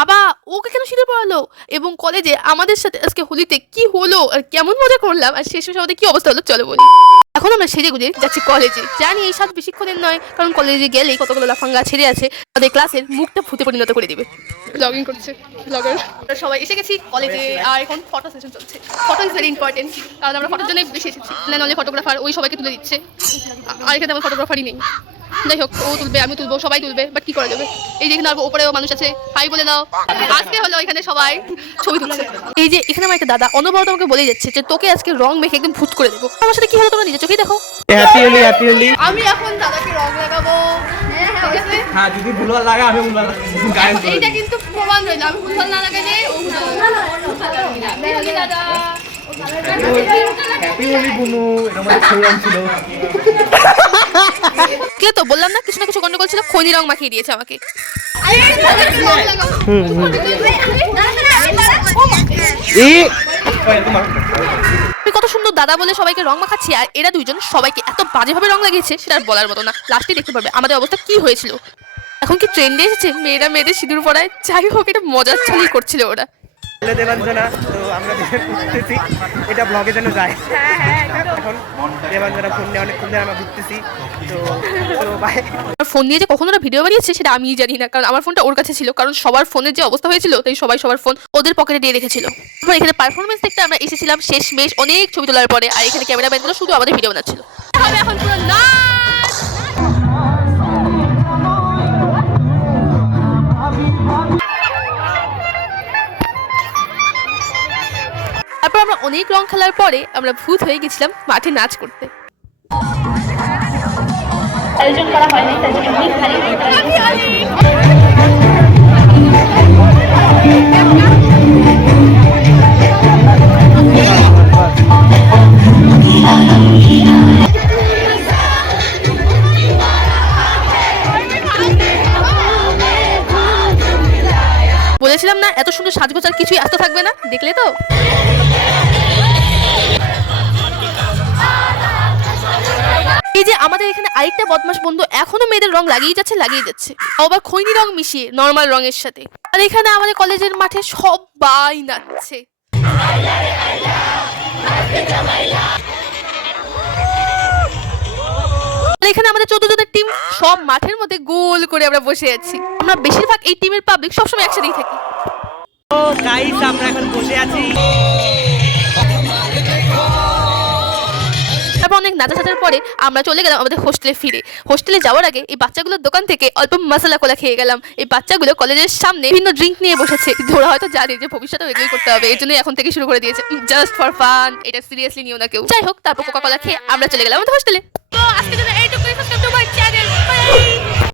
বাবা ওকে কেন সিঁদুর পড়ালো এবং কলেজে আমাদের সাথে আজকে হোলিতে কি হলো? আর কেমন মজা করলাম? আর শেষ আমাদের কি অবস্থা হলো? চলো বলি। এখন আমরা সেজে গুজে যাচ্ছি কলেজে। জানি এই সাত বেশিক্ষণের নয় কারণ কলেজে গেলেই কতগুলো লাফাঙ্গা ছেড়ে আছে তাদের ক্লাসের মুখটা ভূতে পরিণত করে দিবে। ব্লগিং করছে ব্লগার সবাই এসে গেছি কলেজে আর এখন ফটো সেশন চলছে। ফটো ইজ ভেরি ইম্পর্টেন্ট কারণ আমরা ফটোর জন্য বেশি এসেছি। না ফটোগ্রাফার ওই সবাইকে তুলে দিচ্ছে। আর এখানে আমার ফটোগ্রাফারই নেই। যাই হোক ও তুলবে আমি তুলবো সবাই তুলবে বাট কি করা যাবে এই যে এখানে আর ওপরেও মানুষ আছে। হাই বলে দাও। আজকে হলো এখানে সবাই ছবি তুলছে। এই যে এখানে আমার একটা দাদা অনবরত আমাকে বলে যাচ্ছে যে তোকে আজকে রং মেখে একদম ভূত করে দেবো। আমার সাথে কি হলো তোমরা নিজের চোখেই দেখো। আমি এখন দাদাকে রং লাগাবো। হ্যাঁ যদি ভুলভাল লাগে আমি ভুলভাল গায়েন এইটা কিন্তু প্রমাণ রইল। আমি ভুলভাল না লাগালে ও ভুল দাদা। হ্যাপি হোলি বুনু এটা ছিল। দেখলে তো বললাম না কিছু না কিছু গন্ডগোল ছিল খনি রং মাখিয়ে দিয়েছে আমাকে। আমি কত সুন্দর দাদা বলে সবাইকে রং মাখাচ্ছি আর এরা দুইজন সবাইকে এত বাজেভাবে রং লাগিয়েছে সেটা আর বলার মতো না। লাস্টে দেখতে পারবে আমাদের অবস্থা কি হয়েছিল। এখন কি ট্রেন্ডে এসেছে? মেয়েরা মেয়েদের সিঁদুর পড়ায় যাই হোক এটা মজার ছলেই করছিল ওরা। দেবাঞ্জনা তো আমরা দুজন ঘুরতেছি এটা ব্লগে যেন যায়। এখন দেবাঞ্জনা ফোন নিয়ে অনেকক্ষণ ধরে আমরা ঘুরতেছি তো তো বাই ফোন নিয়ে যে কখন ওরা ভিডিও বানিয়েছে সেটা আমিই জানি না কারণ আমার ফোনটা ওর কাছে ছিল কারণ সবার ফোনের যে অবস্থা হয়েছিল তাই সবাই সবার ফোন ওদের পকেটে দিয়ে রেখেছিল। তারপর এখানে পারফরমেন্স দেখতে আমরা এসেছিলাম শেষ মেশ অনেক ছবি তোলার পরে আর এখানে ক্যামেরাম্যানগুলো শুধু আমাদের ভিডিও বানাচ্ছিল। এখন পুরো নাচ! আমরা অনেক রং খেলার পরে আমরা ভূত হয়ে গেছিলাম মাঠে নাচ করতে। আয়োজন করা হয়নি বলেছিলাম না, এত সুন্দর সাজগোজ আর কিছুই আসতে থাকবে না? দেখলে তো? এই যে আমাদের এখানে আরেকটা বদমাস বন্ধু, এখনও মেয়েদের রং লাগিয়ে যাচ্ছে লাগিয়ে যাচ্ছে। আবার খৈনি রং মিশিয়ে নর্মাল রঙের সাথে। আর এখানে আমাদের কলেজের মাঠে সবাই নাচছে। এখানে আমাদের চোদ্দ জনের টিম সব মাঠের মধ্যে গোল করে আমরা বসে আছি। আমরা বেশিরভাগ এই টিমের পাবলিক সবসময় একসাথেই থাকি। তো গাইস আমরা এখন বসে আছি। তারপর অনেক নাচা সাজার পরে আমরা চলে গেলাম আমাদের হোস্টেলে ফিরে। হোস্টেলে যাওয়ার আগে এই বাচ্চাগুলোর দোকান থেকে অল্প মশলা কোলা খেয়ে গেলাম। এই বাচ্চাগুলো কলেজের সামনে বিভিন্ন ড্রিঙ্ক নিয়ে বসেছে। ওরা হয়তো জানে যে ভবিষ্যতে এগুলোই করতে হবে এই জন্যই এখন থেকে শুরু করে দিয়েছে। জাস্ট ফর ফান এটা সিরিয়াসলি নিও না কেউ। যাই হোক তারপর কোকা কলা খেয়ে আমরা চলে গেলাম আমাদের হোস্টেলে